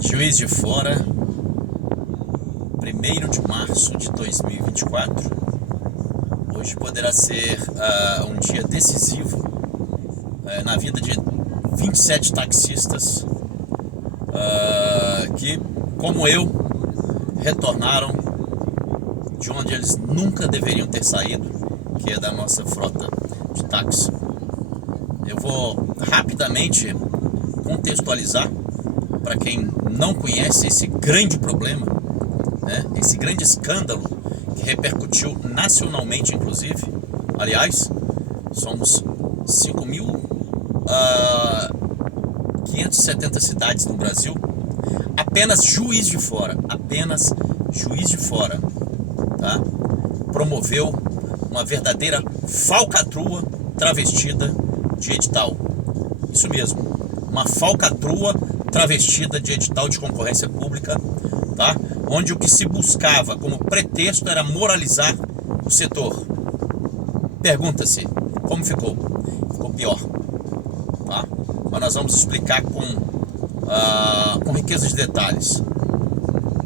Juiz de Fora, 1º de março de 2024. Hoje poderá ser um dia decisivo na vida de 27 taxistas que, como eu, retornaram de onde eles nunca deveriam ter saído, que é da nossa frota de táxi. Eu vou rapidamente contextualizar para quem não conhece esse grande problema, né? Esse grande escândalo que repercutiu nacionalmente, inclusive. Aliás, somos 5.570 cidades no Brasil. Apenas Juiz de Fora, tá? Promoveu uma verdadeira falcatrua travestida de edital. Isso mesmo, uma falcatrua travestida de edital de concorrência pública, tá? Onde o que se buscava como pretexto era moralizar o setor. Pergunta-se, como ficou? Ficou pior, tá? Mas nós vamos explicar com riqueza de detalhes,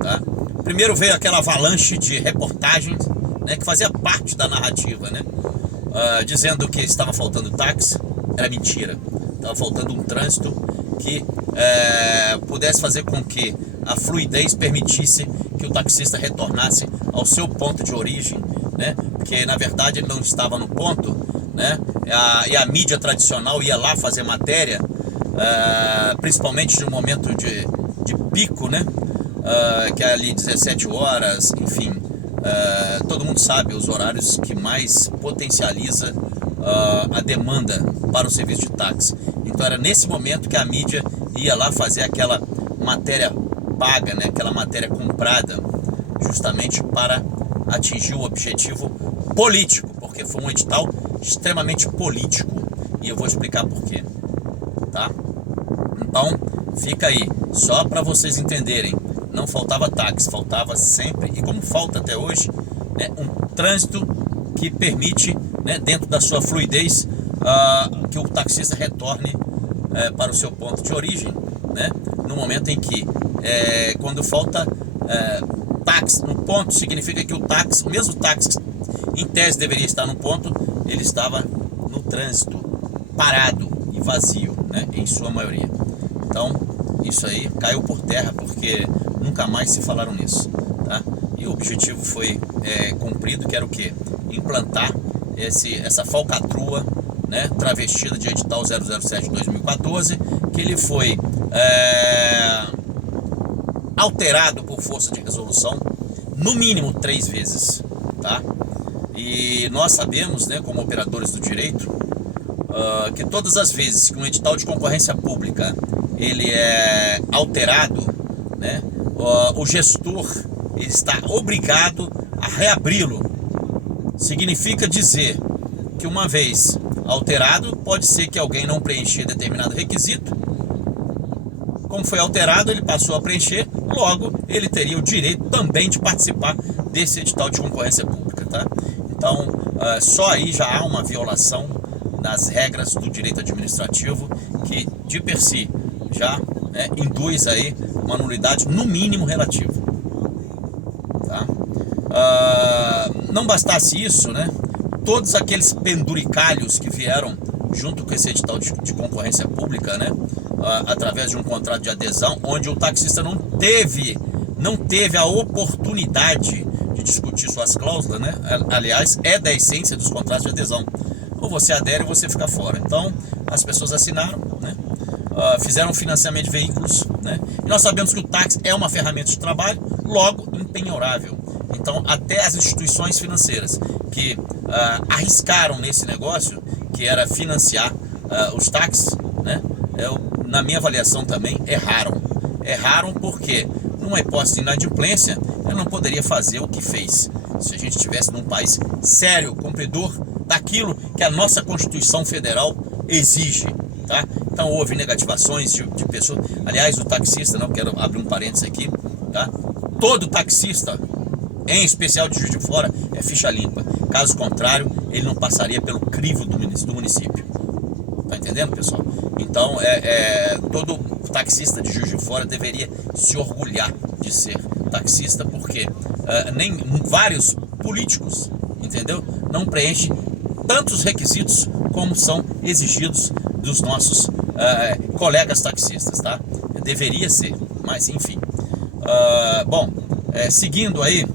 tá? Primeiro veio aquela avalanche de reportagens, né, que fazia parte da narrativa, né? Dizendo que estava faltando táxi. Era mentira. Estava faltando um trânsito que pudesse fazer com que a fluidez permitisse que o taxista retornasse ao seu ponto de origem, né? Porque na verdade ele não estava no ponto, né? E a mídia tradicional ia lá fazer matéria, principalmente no momento de pico, né? Que é ali 17 horas, enfim. Todo mundo sabe os horários que mais potencializa a demanda para o serviço de táxi. Então era nesse momento que a mídia ia lá fazer aquela matéria paga, né? Aquela matéria comprada, justamente para atingir o objetivo político, porque foi um edital extremamente político, e eu vou explicar por quê, tá? Então fica aí, só para vocês entenderem. Não faltava táxi, faltava sempre, e como falta até hoje, né, um trânsito que permite, né, dentro da sua fluidez, que o taxista retorne para o seu ponto de origem, né, no momento em que, quando falta táxi no ponto, significa que o mesmo táxi que em tese deveria estar no ponto, ele estava no trânsito, parado e vazio, né, em sua maioria. Então, isso aí caiu por terra, porque nunca mais se falaram nisso, tá? E o objetivo foi cumprido, que era o quê? Implantar essa falcatrua, né, travestida de edital 007 de 2014, que ele foi alterado por força de resolução, no mínimo 3 vezes, tá? E nós sabemos, né, como operadores do direito, que todas as vezes que um edital de concorrência pública ele é alterado, né, o gestor ele está obrigado a reabri-lo. Significa dizer que uma vez alterado, pode ser que alguém não preencher determinado requisito. Como foi alterado, ele passou a preencher, logo ele teria o direito também de participar desse edital de concorrência pública, tá? Então, só aí já há uma violação das regras do direito administrativo, que de per si já, né, induz aí uma nulidade no mínimo relativa, tá? Não bastasse isso, né, todos aqueles penduricalhos que vieram junto com esse edital de concorrência pública, né, através de um contrato de adesão, onde o taxista não teve a oportunidade de discutir suas cláusulas, né? Aliás, é da essência dos contratos de adesão. Ou você adere ou você fica fora. Então, as pessoas assinaram, né? Fizeram financiamento de veículos, né? E nós sabemos que o táxi é uma ferramenta de trabalho, logo impenhorável. Então, até as instituições financeiras que arriscaram nesse negócio, que era financiar os táxis, né? Na minha avaliação também, erraram porque, numa hipótese de inadimplência, eu não poderia fazer o que fez. Se a gente estivesse num país sério, cumpridor daquilo que a nossa Constituição Federal exige, tá? Então houve negativações de pessoas. Aliás, o taxista, não quero abrir um parênteses aqui, tá? Todo taxista, em especial de Juiz de Fora, é ficha limpa. Caso contrário, ele não passaria pelo crivo do município. Tá entendendo, pessoal? Então, taxista de Juiz de Fora deveria se orgulhar de ser taxista, porque nem vários políticos, entendeu? Não preenchem tantos requisitos como são exigidos dos nossos colegas taxistas, tá? Deveria ser, mas enfim. Bom, seguindo aí,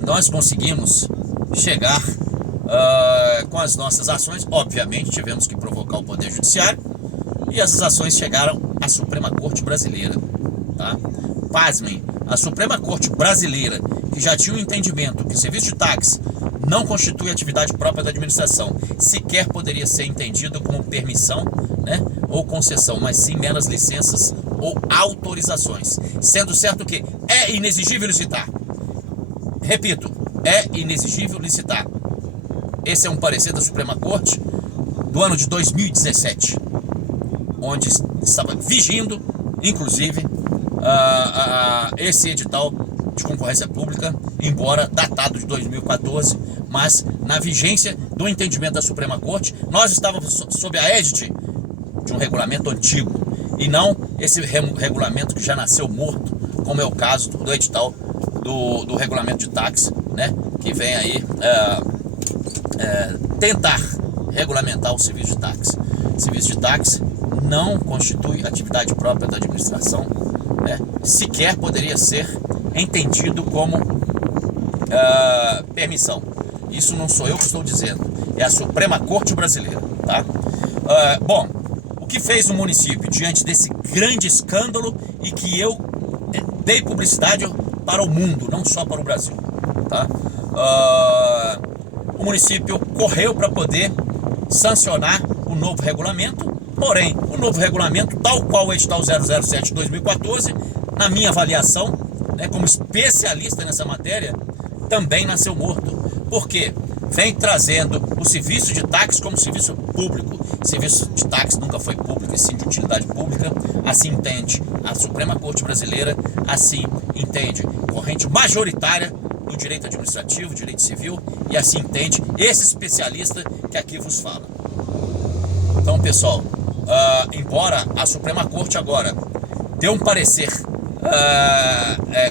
nós conseguimos chegar com as nossas ações. Obviamente tivemos que provocar o Poder Judiciário, e essas ações chegaram à Suprema Corte Brasileira, tá? Pasmem, a Suprema Corte Brasileira, que já tinha um entendimento que o serviço de táxi não constitui atividade própria da administração, sequer poderia ser entendido como permissão, né, ou concessão, mas sim meras licenças ou autorizações, sendo certo que é inexigível licitar. Repito, é inexigível licitar. Esse é um parecer da Suprema Corte do ano de 2017, onde estava vigindo, inclusive, esse edital de concorrência pública, embora datado de 2014, mas na vigência do entendimento da Suprema Corte, nós estávamos sob a égide de um regulamento antigo, e não esse regulamento que já nasceu morto, como é o caso do edital do regulamento de táxi, né, que vem aí tentar regulamentar o serviço de táxi. O serviço de táxi não constitui atividade própria da administração, né? Sequer poderia ser entendido como permissão. Isso não sou eu que estou dizendo, é a Suprema Corte Brasileira, tá? Bom, o que fez o município diante desse grande escândalo, e que eu dei publicidade para o mundo, não só para o Brasil, tá? O município correu para poder sancionar o novo regulamento, porém, o novo regulamento, tal qual o edital 007 de 2014, na minha avaliação, né, como especialista nessa matéria, também nasceu morto. Por quê? Vem trazendo o serviço de táxi como serviço público. O serviço de táxi nunca foi público, e sim de utilidade pública. Assim entende a Suprema Corte Brasileira, assim entende corrente majoritária do direito administrativo, direito civil, e assim entende esse especialista que aqui vos fala. Então, pessoal, embora a Suprema Corte agora dê um parecer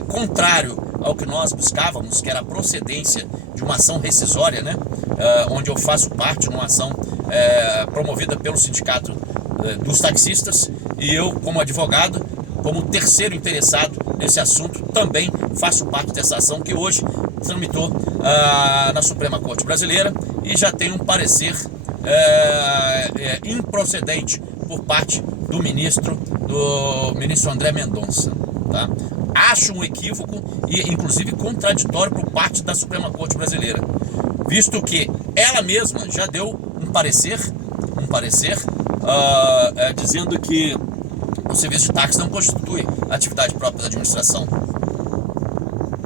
contrário ao que nós buscávamos, que era a procedência de uma ação rescisória, né, onde eu faço parte de uma ação promovida pelo sindicato dos taxistas, e eu, como advogado, como terceiro interessado nesse assunto, também faço parte dessa ação que hoje tramitou na Suprema Corte Brasileira, e já tem um parecer improcedente por parte do ministro André Mendonça, tá? Acho um equívoco e inclusive contraditório por parte da Suprema Corte Brasileira, visto que ela mesma já deu um parecer dizendo que o serviço de táxi não constitui atividade própria da administração.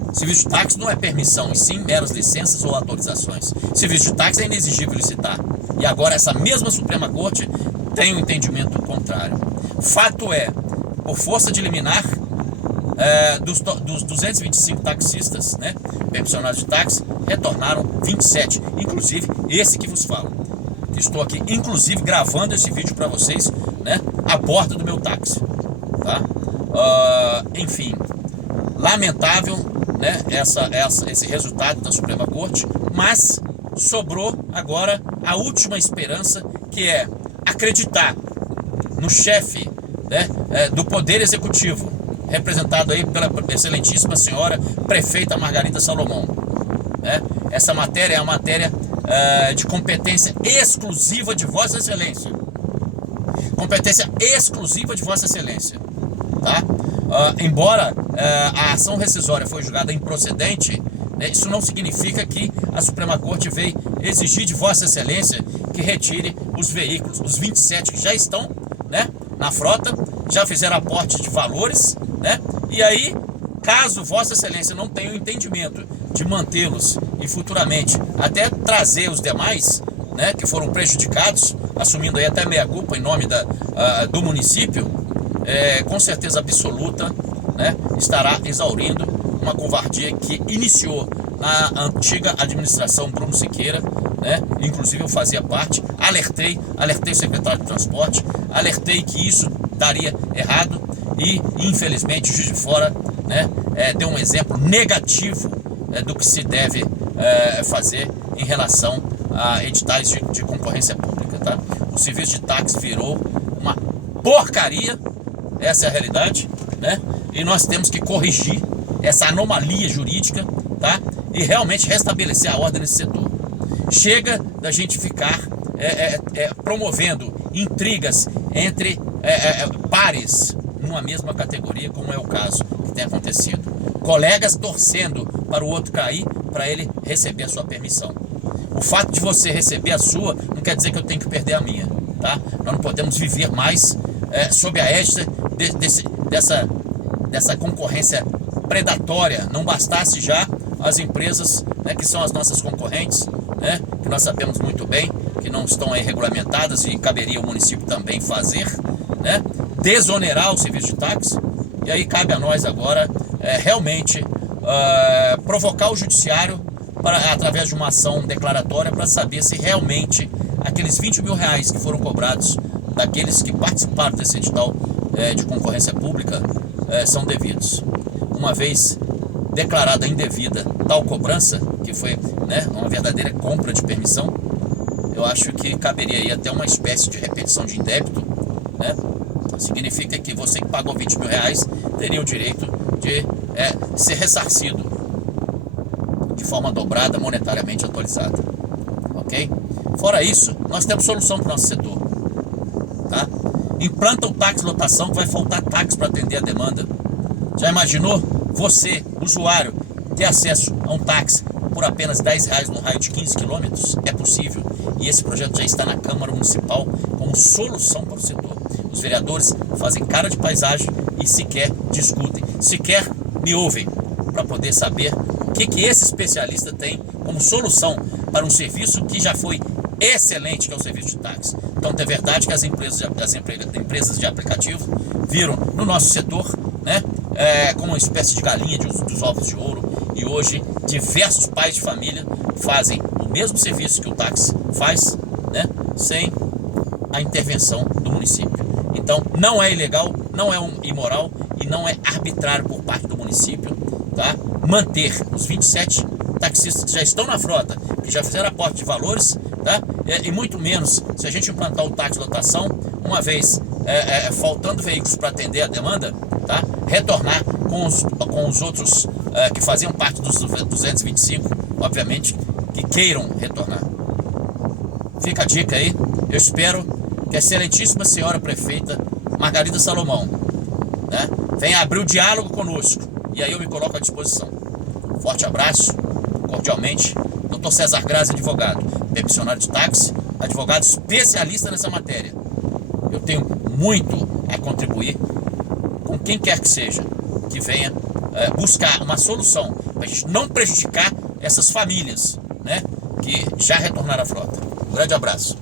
O serviço de táxi não é permissão, e sim meras licenças ou autorizações. O serviço de táxi é inexigível licitar. E agora essa mesma Suprema Corte tem um entendimento contrário. Fato é, por força de liminar, dos 225 taxistas, né, permissionários de táxi, retornaram 27, inclusive esse que vos falo. Estou aqui, inclusive, gravando esse vídeo para vocês, né, a bordo do meu táxi, tá? Enfim, lamentável, né, esse resultado da Suprema Corte, mas sobrou agora a última esperança, que é acreditar no chefe, né, do Poder Executivo, representado aí pela excelentíssima senhora prefeita Margarida Salomão, né? Essa matéria é uma matéria de competência exclusiva de Vossa Excelência. Competência exclusiva de Vossa Excelência, tá? Embora a ação rescisória foi julgada improcedente, né, isso não significa que a Suprema Corte veio exigir de Vossa Excelência que retire os veículos, os 27 que já estão, né, na frota, já fizeram aporte de valores, né? E aí, caso Vossa Excelência não tenha o entendimento de mantê-los e futuramente até trazer os demais, né, que foram prejudicados, assumindo aí até meia-culpa em nome do município, com certeza absoluta, né, estará exaurindo uma covardia que iniciou na antiga administração Bruno Siqueira, né? Inclusive eu fazia parte, alertei o secretário de transporte, alertei que isso daria errado e, infelizmente, o Juiz de Fora, né, deu um exemplo negativo do que se deve fazer em relação a editais de concorrência pública, tá? O serviço de táxi virou uma porcaria, essa é a realidade, né? E nós temos que corrigir essa anomalia jurídica, tá? E realmente restabelecer a ordem nesse setor. Chega da gente ficar promovendo intrigas entre pares numa mesma categoria, como é o caso que tem acontecido. Colegas torcendo para o outro cair, para ele receber a sua permissão. O fato de você receber a sua não quer dizer que eu tenho que perder a minha, tá? Nós não podemos viver mais sob a égide dessa concorrência predatória. Não bastasse já as empresas, né, que são as nossas concorrentes, né, que nós sabemos muito bem que não estão aí regulamentadas e caberia o município também fazer, né, desonerar o serviço de táxi. E aí cabe a nós agora realmente provocar o judiciário através de uma ação declaratória para saber se realmente aqueles 20 mil reais que foram cobrados daqueles que participaram desse edital de concorrência pública são devidos. Uma vez declarada indevida tal cobrança, que foi, né, uma verdadeira compra de permissão, eu acho que caberia aí até uma espécie de repetição de indébito, né? Significa que você que pagou 20 mil reais teria o direito de ser ressarcido de forma dobrada, monetariamente atualizada, ok? Fora isso, nós temos solução para o nosso setor, tá? Implanta o táxi lotação, que vai faltar táxi para atender a demanda. Já imaginou você, usuário, ter acesso a um táxi por apenas R$10 num raio de 15 quilômetros? É possível, e esse projeto já está na Câmara Municipal como solução para o setor. Os vereadores fazem cara de paisagem e sequer discutem, sequer me ouvem para poder saber o que esse especialista tem como solução para um serviço que já foi excelente, que é o serviço de táxi. Então é verdade que as empresas de aplicativo viram no nosso setor, né, como uma espécie de galinha dos ovos de ouro, e hoje diversos pais de família fazem o mesmo serviço que o táxi faz, né, sem a intervenção do município. Então não é ilegal, não é imoral e não é arbitrário por parte do município, tá, manter os 27 taxistas que já estão na frota, que já fizeram aporte de valores, tá, e muito menos se a gente implantar o táxi lotação, uma vez faltando veículos para atender a demanda, tá, retornar com os outros que faziam parte dos 225, obviamente, que queiram retornar. Fica a dica aí. Eu espero que a excelentíssima senhora prefeita Margarida Salomão, né, venha abrir o diálogo conosco, e aí eu me coloco à disposição. Forte abraço, cordialmente, Dr. César Grazi, advogado, permissionário de táxi, advogado especialista nessa matéria. Eu tenho muito a contribuir com quem quer que seja, que venha buscar uma solução para a gente não prejudicar essas famílias, né, que já retornaram à frota. Um grande abraço.